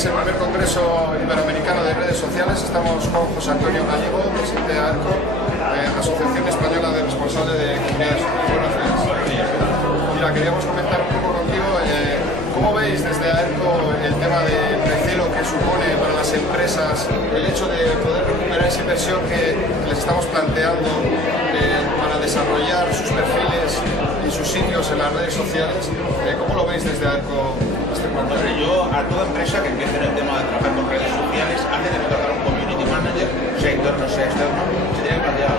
es el primer congreso iberoamericano de redes sociales. Estamos con José Antonio Gallego, presidente de AERCO, Asociación Española de Responsables de Comunidades. Buenos días. Mira, queríamos comentar un poco contigo, ¿cómo veis desde AERCO el tema del recelo que supone para las empresas el hecho de poder recuperar esa inversión que les estamos planteando para desarrollar sus perfiles y sus sitios en las redes sociales? ¿Cómo lo veis desde AERCO? Yo a toda empresa que empiece en el tema de trabajar con redes sociales, antes de contratar un community manager, sea interno sea externo, se tiene que plantear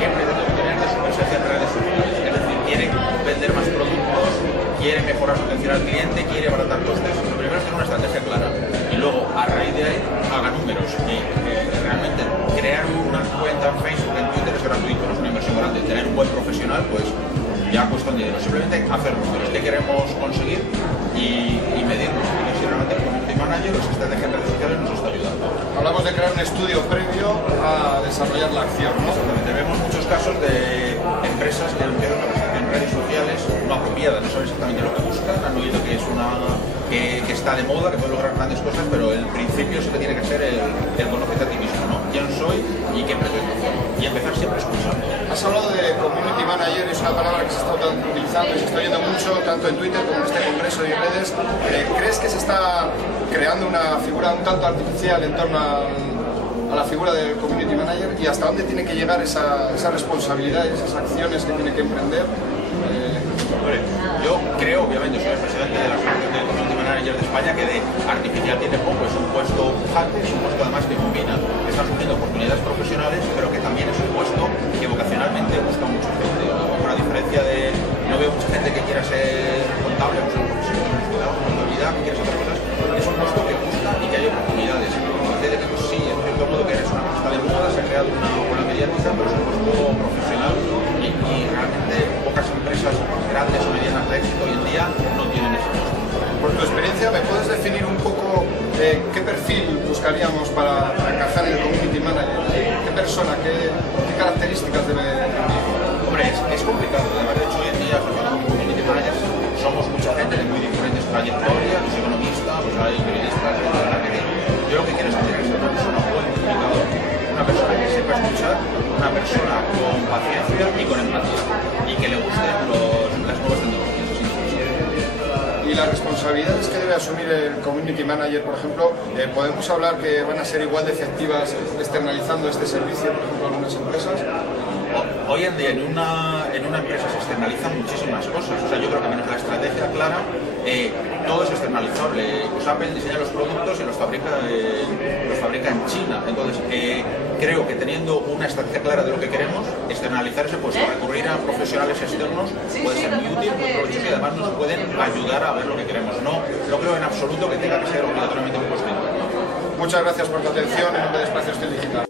qué pretende obtener de su presencia en redes sociales. Es decir, quiere vender más productos, quiere mejorar su atención al cliente, quiere abaratar costes. Lo primero es tener una estrategia clara y luego, a raíz de ahí, haga números. Y realmente crear una cuenta en Facebook, en Twitter es gratuito, no es una inversión grande. Tener un buen profesional, pues ya cuesta un dinero. Simplemente hacer números, qué queremos conseguir y medirlos. Y si realmente el community manager o esa estrategia en redes sociales nos está ayudando. Hablamos de crear un estudio previo a desarrollar la acción, ¿no? Exactamente. Vemos muchos casos de empresas que empiezan una presentación en redes sociales no apropiada, no saben exactamente lo que buscan, han oído que es que está de moda, que puede lograr grandes cosas, pero el principio siempre tiene que ser el conocerte a ti mismo, ¿no? ¿Quién soy y qué pretendo hacer? Y empezar siempre escuchando. Has hablado de community manager, es una palabra que se está utilizando y se está oyendo mucho, tanto en Twitter como en este congreso y redes. ¿Crees que se está creando una figura un tanto artificial en torno a la figura del community manager? ¿Y hasta dónde tiene que llegar esa responsabilidad y esas acciones que tiene que emprender? Yo creo, obviamente, soy el presidente de la Asociación de Community Managers de España, que de artificial tiene poco, es un puesto pujante, es un puesto además que combina, que está surgiendo oportunidades profesionales, pero que también es un puesto que vocacionalmente busca mucha gente. A diferencia de, no veo mucha gente que quiera ser contable, pues contabilidad, que quiera hacer otras cosas, es un puesto que gusta y que hay oportunidades. Desde que pues, sí, en cierto modo que es una cosa de moda, se ha creado una ola mediática, pero es un puesto profesional y realmente pocas empresas grandes o medianas de éxito hoy en día no tienen ese puesto. Por tu experiencia, ¿me puedes definir un poco qué perfil buscaríamos para encajar en el community manager? ¿Qué persona, qué características debe tener? Hombre, es complicado. De hecho, hoy en día, como community managers, somos mucha gente de muy diferentes trayectorias. Yo soy economista, pues hay periodistas, de marketing. Yo lo que quiero es que tenga que ser una persona muy comunicadora, una persona que sepa escuchar, una persona con paciencia y con empatía, y que le gusten las nuevas tecnologías. Y las responsabilidades que debe asumir el community manager, por ejemplo, ¿podemos hablar que van a ser igual de efectivas externalizando este servicio, por ejemplo, a algunas empresas? Hoy en día en una empresa se externalizan muchísimas cosas. O sea, yo creo que menos la estrategia clara, todo es externalizable. Pues Apple diseña los productos y los fabrica en China. Entonces, creo que teniendo una estrategia clara de lo que queremos, externalizar ese puesto, recurrir a profesionales externos puede ser muy útil, muy provechoso y además nos pueden ayudar a ver lo que queremos. No creo en absoluto que tenga que ser obligatoriamente un puesto interno. Muchas gracias por tu atención en nombre de Espacio Estil Digital.